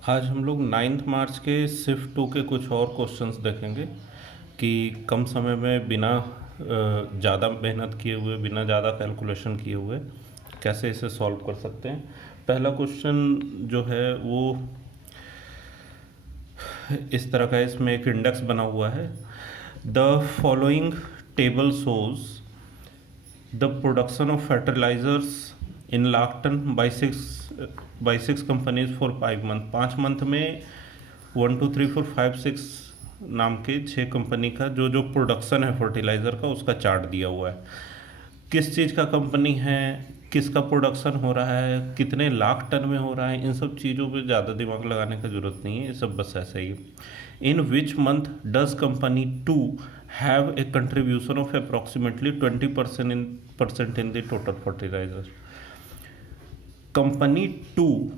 आज हम लोग 9 मार्च के शिफ्ट 2 के कुछ और क्वेश्चंस देखेंगे कि कम समय में बिना ज़्यादा मेहनत किए हुए, बिना ज़्यादा कैलकुलेशन किए हुए कैसे इसे सॉल्व कर सकते हैं। पहला क्वेश्चन जो है वो इस तरह का है, इसमें एक इंडेक्स बना हुआ है। The following table shows the production of fertilisers in lakh tonne by six companies for 5 month. 5 month में 1 2 3 4 5 6 नाम के 6 कंपनी का जो जो प्रोडक्शन है फर्टिलाइज़र का, उसका चार्ट दिया हुआ है। किस चीज़ का कंपनी है, किसका प्रोडक्शन हो रहा है, कितने लाख टन में हो रहा है, इन सब चीज़ों पे ज़्यादा दिमाग लगाने का ज़रूरत नहीं है, ये सब बस ऐसा ही है। In which month does company to have a contribution of approximately 20% in the total fertiliser. Company to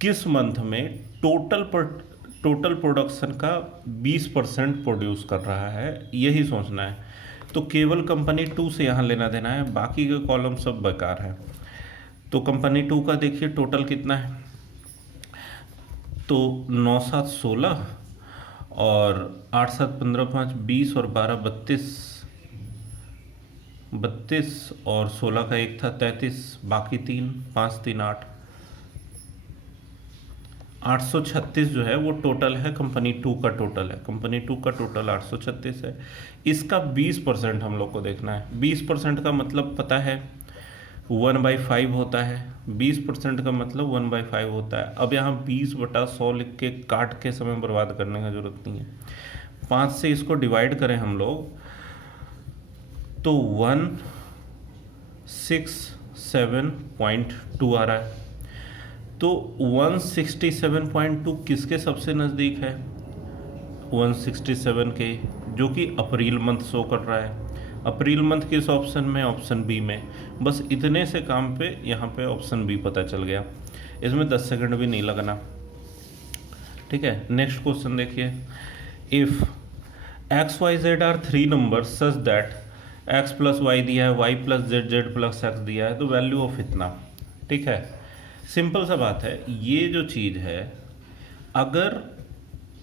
किस मंथ में टोटल प्रोडक्शन का 20% प्रोड्यूस कर रहा है, यही सोचना है। तो केवल कंपनी टू से यहाँ लेना देना है, बाकी के कॉलम सब बेकार है। तो कंपनी टू का देखिए टोटल कितना है, तो 9 7 16 और 8 7 15 5 20 और 12 32 और 16 का एक था 33, बाकी 3 5 3 8 836 जो है वो टोटल है, कंपनी टू का टोटल है। कंपनी टू का टोटल 836 है। इसका 20% हम लोग को देखना है। 20% का मतलब पता है 1/5 होता है। 20% का मतलब 1/5 होता है। अब यहाँ 20/100 लिख के काट के समय बर्बाद करने का जरूरत नहीं है। 5 से इसको डिवाइड करें हम लोग तो 167.2 आ रहा है। तो 167.2 किसके सबसे नज़दीक है, 167 के, जो कि अप्रैल मंथ शो कर रहा है। अप्रैल मंथ किस ऑप्शन में, ऑप्शन बी में। बस इतने से काम पे यहाँ पे ऑप्शन बी पता चल गया, इसमें 10 सेकंड भी नहीं लगना। ठीक है, नेक्स्ट क्वेश्चन देखिए। If X Y Z are 3 number such that X plus Y दिया है, Y plus Z, Z plus X दिया है, तो वैल्यू ऑफ इतना। ठीक है, सिंपल सा बात है। ये जो चीज़ है, अगर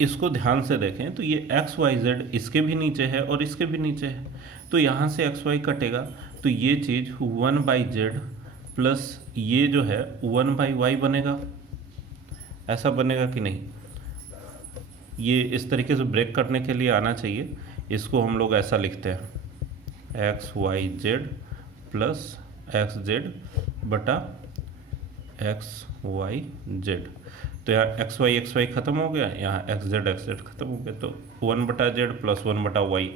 इसको ध्यान से देखें तो ये एक्स वाई जेड इसके भी नीचे है और इसके भी नीचे है, तो यहाँ से एक्स वाई कटेगा, तो ये चीज़ 1/z प्लस ये जो है 1/y बनेगा। ऐसा बनेगा कि नहीं, ये इस तरीके से ब्रेक करने के लिए आना चाहिए। इसको हम लोग ऐसा लिखते हैं, X Y Z plus X Z बटा एक्स वाई जेड। तो यहाँ एक्स वाई ख़त्म हो गया, यहाँ एक्स जेड ख़त्म हो गया, तो 1/z प्लस 1/y।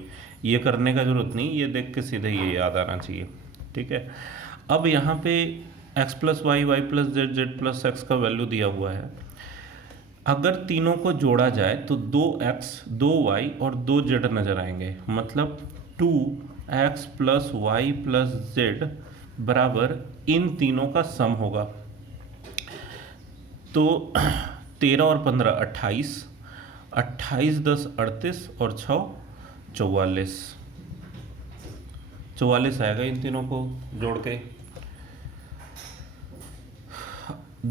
ये करने का जरूरत नहीं, ये देख के सीधे ये याद आना चाहिए। ठीक है, अब यहाँ पे x plus Y, Y plus Z, Z plus X का वैल्यू दिया हुआ है। अगर तीनों को जोड़ा जाए तो 2x 2y और 2z नज़र आएंगे, मतलब 2x plus Y plus Z बराबर इन तीनों का सम होगा। तो 13 और 15 28, 28 10 38 और 6 44, 44 आएगा इन तीनों को जोड़ के।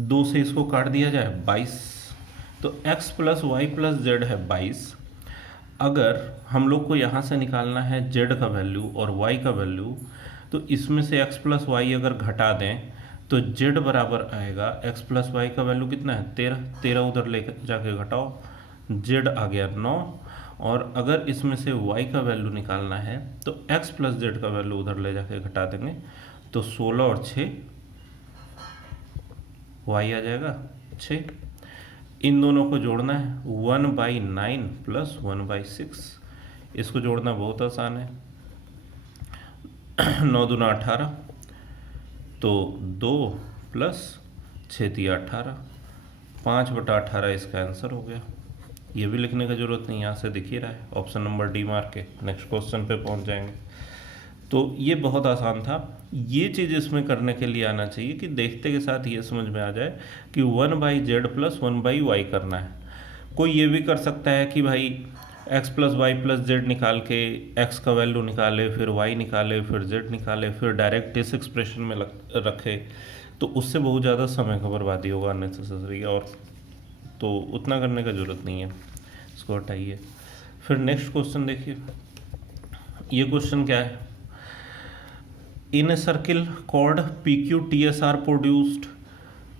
2 से इसको काट दिया जाए 22, तो x plus Y plus Z है 22। अगर हम लोग को यहाँ से निकालना है z का वैल्यू और y का वैल्यू, तो इसमें से x प्लस वाई अगर घटा दें तो z बराबर आएगा, x प्लस वाई का वैल्यू कितना है 13, 13 उधर ले जाके घटाओ, z आ गया 9। और अगर इसमें से y का वैल्यू निकालना है तो x प्लस जेड का वैल्यू उधर ले जाके घटा देंगे, तो 16 और 6 y आ जाएगा 6। इन दोनों को जोड़ना है 1/9 प्लस 1/6। इसको जोड़ना बहुत आसान है, 9 दूना 18, तो 2 प्लस 6 तिया 18, 5/18 इसका आंसर हो गया। ये भी लिखने की जरूरत नहीं, यहाँ से दिख ही रहा है, ऑप्शन नंबर डी मार के नेक्स्ट क्वेश्चन पे पहुँच जाएंगे। तो ये बहुत आसान था। ये चीज़ इसमें करने के लिए आना चाहिए कि देखते के साथ ये समझ में आ जाए कि 1/z प्लस 1/y करना है। कोई ये भी कर सकता है कि भाई x plus Y plus Z निकाल के x का वैल्यू निकाले, फिर y निकाले, फिर z निकाले, फिर डायरेक्ट इस एक्सप्रेशन में रखे, तो उससे बहुत ज़्यादा समय का बर्बादी होगा अननेसेसरी। और तो उतना करने का ज़रूरत नहीं है, इसको हटाइए। फिर नेक्स्ट क्वेश्चन देखिए, ये क्वेश्चन क्या है, in a circle chord P Q T S R produced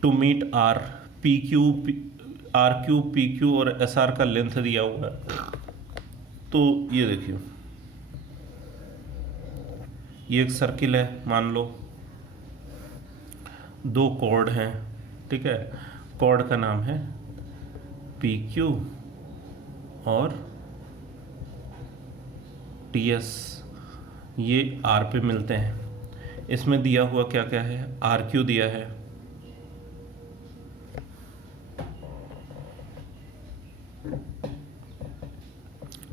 to meet R, P Q R Q P Q और एस आर का लेंथ दिया हुआ है। तो ये देखिए, ये एक सर्किल है, मान लो दो कॉर्ड हैं, ठीक है, कॉर्ड का नाम है पी क्यू और टी एस, ये आर पे मिलते हैं। इसमें दिया हुआ क्या क्या है, आर क्यू दिया है,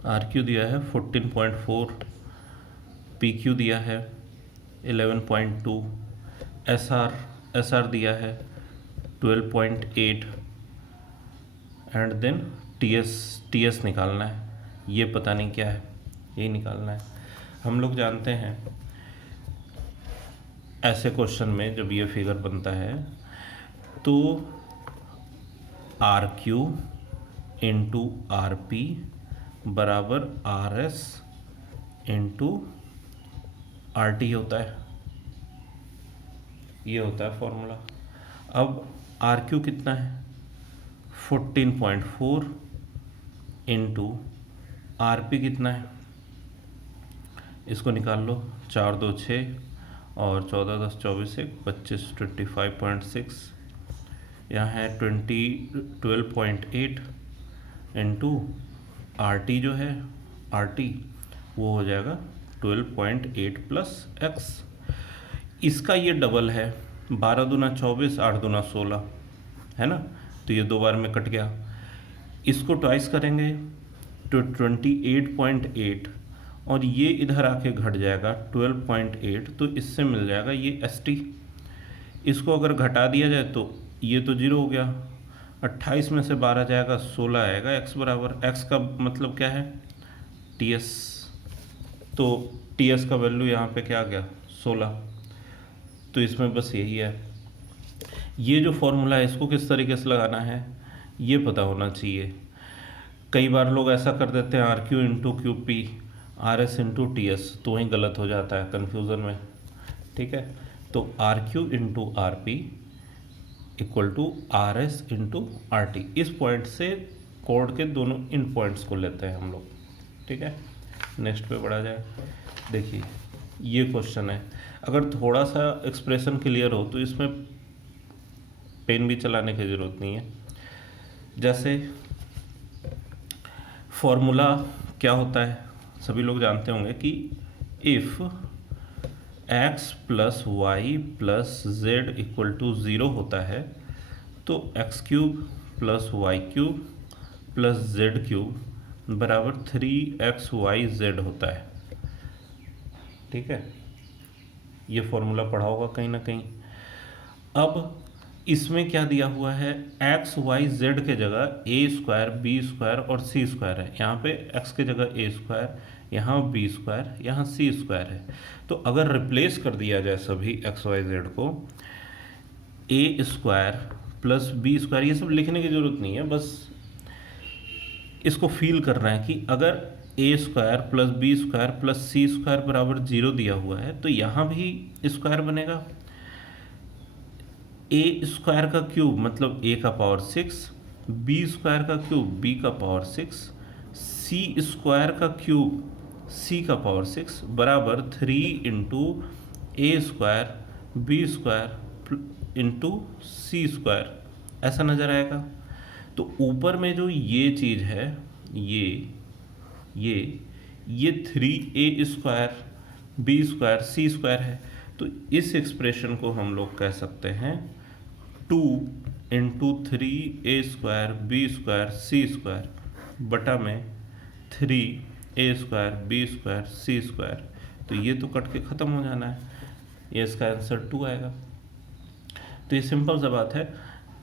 आर क्यू दिया है 14.4, पी क्यू दिया है 11.2, एस आर दिया है 12.8 एंड देन टी एस निकालना है, ये पता नहीं क्या है, यही निकालना है। हम लोग जानते हैं ऐसे क्वेश्चन में जब ये फिगर बनता है तो R Q into R P बराबर R S into R T होता है, ये होता है फॉर्मूला। अब आर क्यू कितना है 14.4 इंटू आर पी कितना है, इसको निकाल लो, 4 2 6 और 14 10 24 1 25 25.6, यहाँ है 12.8 इंटू आर टी जो है, आर टी वो हो जाएगा 12.8 प्लस एक्स, इसका ये डबल है, 12 दूना 24 8 दूना 16 है ना, तो ये दो बार में कट गया। इसको ट्वाइस करेंगे तो 28.8 और ये इधर आके घट जाएगा 12.8, तो इससे मिल जाएगा ये एस टी। इसको अगर घटा दिया जाए तो ये तो 0 हो गया, 28 में से 12 जाएगा 16 आएगा, एक्स बराबर, एक्स का मतलब क्या है टी एस, तो टी एस का वैल्यू यहाँ पे क्या आ गया 16। तो इसमें बस यही है, ये जो फॉर्मूला है इसको किस तरीके से लगाना है ये पता होना चाहिए। कई बार लोग ऐसा कर देते हैं R Q into Q P R S into T S, तो वहीं गलत हो जाता है कन्फ्यूज़न में, ठीक है। तो R Q into R P equal to R S into R T, इस पॉइंट से कोड के दोनों इन पॉइंट्स को लेते हैं हम लोग, ठीक है। नेक्स्ट पे बढ़ा जाए, देखिए ये क्वेश्चन है, अगर थोड़ा सा एक्सप्रेशन क्लियर हो तो इसमें पेन भी चलाने की ज़रूरत नहीं है। जैसे फॉर्मूला क्या होता है सभी लोग जानते होंगे कि if x plus Y plus Z equal to 0 होता है तो X cube plus Y cube plus Z cube बराबर 3xyz होता है, ठीक है। ये फॉर्मूला पढ़ा होगा कहीं ना कहीं। अब इसमें क्या दिया हुआ है, एक्स वाई जेड के जगह ए स्क्वायर बी स्क्वायर और सी स्क्वायर है, यहाँ पे एक्स के जगह ए स्क्वायर, यहाँ बी स्क्वायर, यहाँ सी स्क्वायर है। तो अगर रिप्लेस कर दिया जाए सभी एक्स वाई जेड को, ए स्क्वायर प्लस बी स्क्वायर, ये सब लिखने की ज़रूरत नहीं है, बस इसको फील करना है कि अगर A square plus B square plus C square बराबर 0 दिया हुआ है तो यहाँ भी स्क्वायर बनेगा। ए स्क्वायर का क्यूब मतलब ए का पावर 6, बी स्क्वायर का क्यूब बी का पावर 6, सी स्क्वायर का क्यूब सी का पावर 6 बराबर 3 इंटू ए स्क्वायर बी स्क्वायर इंटू सी स्क्वायर, ऐसा नज़र आएगा। तो ऊपर में जो ये चीज़ है ये 3a square B square C square है, तो इस एक्सप्रेशन को हम लोग कह सकते हैं 2 into 3a square B square C square बटा में 3a square B square C square. तो ये तो कट के ख़त्म हो जाना है, ये इसका आंसर 2 आएगा। तो ये सिंपल सा बात है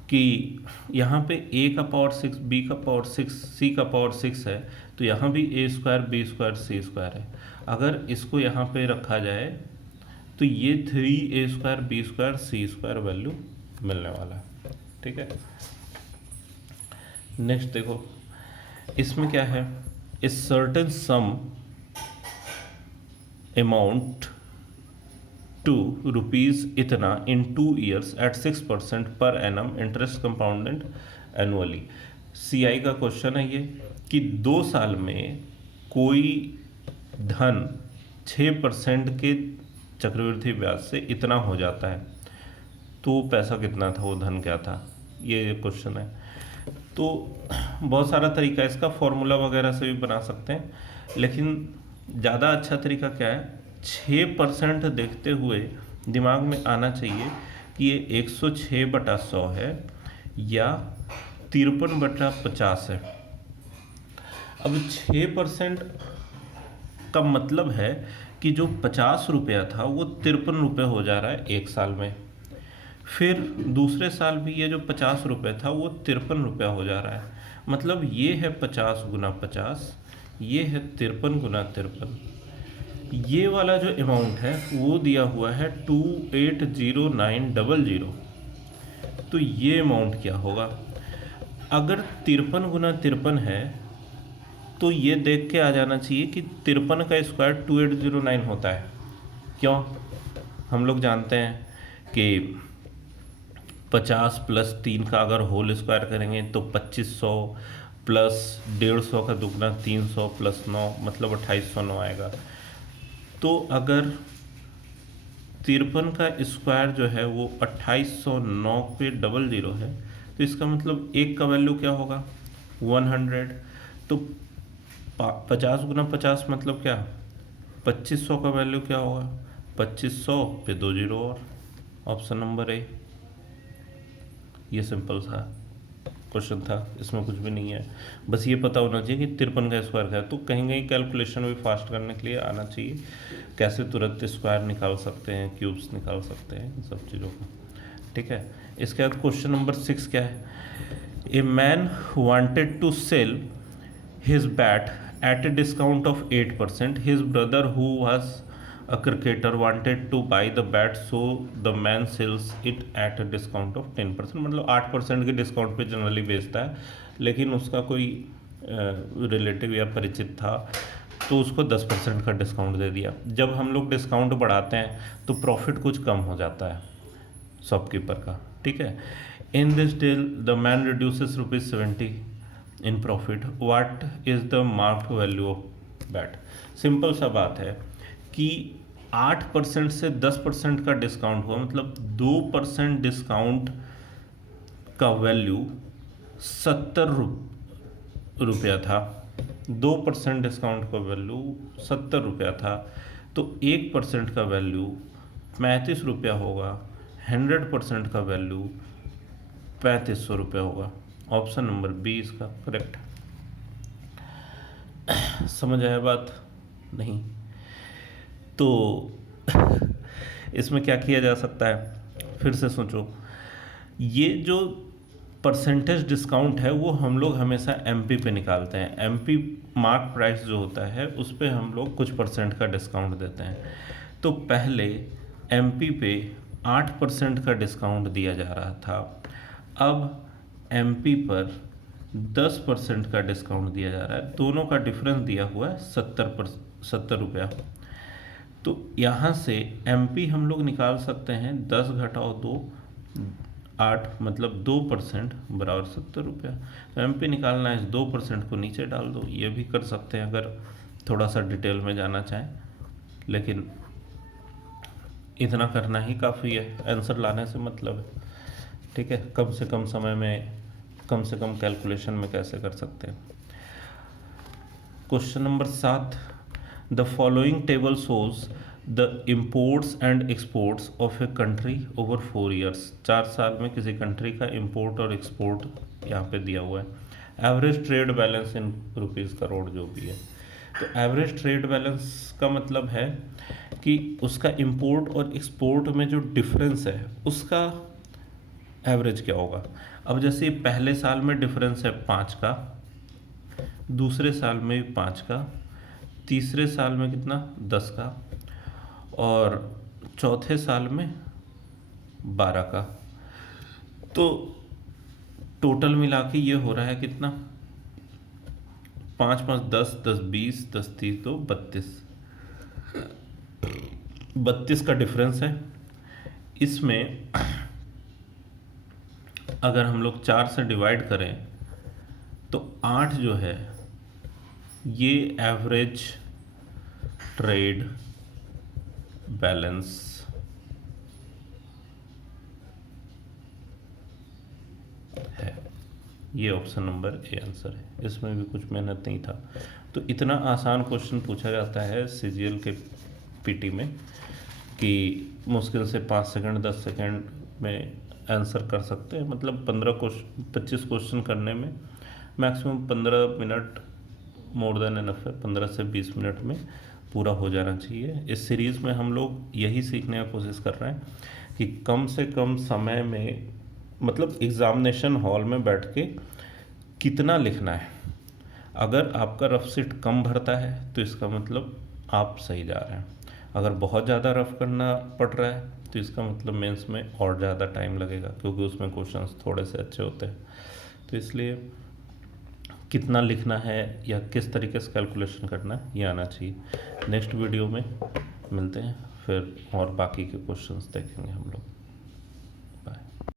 कि यहाँ पे a का पावर 6 b का पावर 6 c का पावर 6 है, तो यहाँ भी a square B square C square है। अगर इसको यहाँ पे रखा जाए तो ये 3a square B square C square value मिलने वाला है, ठीक है। नेक्स्ट देखो, इसमें क्या है, a certain sum amount to rupees इतना इन 2 years एट 6% पर annum interest compounded annually. CI का क्वेश्चन है ये कि 2 साल में कोई धन 6% के चक्रवृद्धि ब्याज से इतना हो जाता है, तो पैसा कितना था, वो धन क्या था, ये क्वेश्चन है। तो बहुत सारा तरीका है इसका, फॉर्मूला वगैरह से भी बना सकते हैं, लेकिन ज़्यादा अच्छा तरीका क्या है, 6% देखते हुए दिमाग में आना चाहिए कि ये 106/100 है या 53/50 है। अब 6% का मतलब है कि जो 50 रुपया था वो 53 रुपये हो जा रहा है 1 साल में। फिर दूसरे साल भी ये जो 50 रुपये था वो 53 रुपया हो जा रहा है। मतलब ये है 50 गुना 50, ये है 53 गुना 53। ये वाला जो अमाउंट है वो दिया हुआ है 280900। तो ये अमाउंट क्या होगा, अगर 53 गुना 53 है तो ये देख के आ जाना चाहिए कि 53 का स्क्वायर 2809 होता है। क्यों, हम लोग जानते हैं कि 50 + 3 का अगर होल स्क्वायर करेंगे तो 2500 प्लस 150 का दुगना 300 + 9 मतलब 2809 आएगा। तो अगर 53 का स्क्वायर जो है वो 2809 पे 00 है, तो इसका मतलब एक का वैल्यू क्या होगा, 100। तो 50 गुना 50 मतलब क्या, 2500 का वैल्यू क्या होगा, 2500 पे 2 0 और। Option number A. ये सिंपल सा क्वेश्चन था, इसमें कुछ भी नहीं है, बस ये पता होना चाहिए कि 53 का स्क्वायर क्या है। तो कहीं कहीं कैलकुलेशन भी फास्ट करने के लिए आना चाहिए, कैसे तुरंत स्क्वायर निकाल सकते हैं, क्यूब्स निकाल सकते हैं, इन सब चीज़ों को। ठीक है, इसके बाद क्वेश्चन नंबर 6 क्या है, a man wanted to sell his bat at a discount of 8%, his brother who was a cricketer wanted to buy the bat, so the man sells it at a discount of 10%। मतलब 8% के discount पे generally बेचता है, लेकिन उसका कोई relative या परिचित था तो उसको 10% का डिस्काउंट दे दिया। जब हम लोग डिस्काउंट बढ़ाते हैं तो प्रॉफिट कुछ कम हो जाता है शॉपकीपर का। ठीक है, in this deal the man reduces ₹70 in profit, what is the marked value of bat. Simple सा बात है कि 8% से 10% का डिस्काउंट हुआ, मतलब 2% डिस्काउंट का वैल्यू 70 रुपया था। 2% डिस्काउंट का वैल्यू 70 रुपया था, तो 1% का वैल्यू 35 रुपया होगा, 100% का वैल्यू 3500 रुपया होगा। ऑप्शन नंबर बी इसका करेक्ट। समझ आया बात नहीं? तो इसमें क्या किया जा सकता है, फिर से सोचो। ये जो परसेंटेज डिस्काउंट है वो हम लोग हमेशा एमपी पे निकालते हैं। एमपी मार्क प्राइस जो होता है उस पे हम लोग कुछ % का डिस्काउंट देते हैं। तो पहले एमपी पे 8% का डिस्काउंट दिया जा रहा था, अब एमपी पर 10% का डिस्काउंट दिया जा रहा है। दोनों का डिफरेंस दिया हुआ है 70 रुपया। तो यहाँ से एमपी हम लोग निकाल सकते हैं 10 घटाओ 2 8, मतलब 2% बराबर 70 रुपया। तो एमपी निकालना है, 2% को नीचे डाल दो। ये भी कर सकते हैं अगर थोड़ा सा डिटेल में जाना चाहें, लेकिन इतना करना ही काफ़ी है, आंसर लाने से मतलब है। ठीक है, कम से कम समय में कम से कम कैलकुलेशन में कैसे कर सकते हैं। Question number 7, the following table shows the imports and exports of a country over 4 years। 4 साल में किसी कंट्री का इम्पोर्ट और एक्सपोर्ट यहाँ पे दिया हुआ है। Average trade balance in rupees crore जो भी है। तो एवरेज ट्रेड बैलेंस का मतलब है कि उसका इम्पोर्ट और एक्सपोर्ट में जो डिफरेंस है उसका एवरेज क्या होगा। अब जैसे पहले साल में डिफरेंस है 5 का, दूसरे साल में 5 का, तीसरे साल में कितना 10 का, और चौथे साल में 12 का। तो टोटल मिला के ये हो रहा है कितना, 5 5 10 10 20 10 30 तो 32 का डिफरेंस है। इसमें अगर हम लोग 4 से डिवाइड करें तो 8 जो है ये एवरेज ट्रेड बैलेंस है। ये ऑप्शन नंबर ए आंसर है, इसमें भी कुछ मेहनत नहीं था। तो इतना आसान क्वेश्चन पूछा जाता है सीजीएल के पीटी में कि मुश्किल से 5 सेकंड 10 सेकंड में आंसर कर सकते हैं। मतलब 25 क्वेश्चन करने में maximum 15 minute more than enough है, 15 से 20 मिनट में पूरा हो जाना चाहिए। इस सीरीज़ में हम लोग यही सीखने की कोशिश कर रहे हैं कि कम से कम समय में, मतलब एग्ज़ामिनेशन हॉल में बैठ के कितना लिखना है। अगर आपका रफ सीट कम भरता है तो इसका मतलब आप सही जा रहे हैं। अगर बहुत ज़्यादा रफ करना पड़ रहा है तो इसका मतलब मेंस में और ज़्यादा टाइम लगेगा, क्योंकि उसमें क्वेश्चंस थोड़े से अच्छे होते हैं। तो इसलिए कितना लिखना है या किस तरीके से कैलकुलेशन करना है ये आना चाहिए। नेक्स्ट वीडियो में मिलते हैं फिर और बाकी के क्वेश्चंस देखेंगे हम लोग।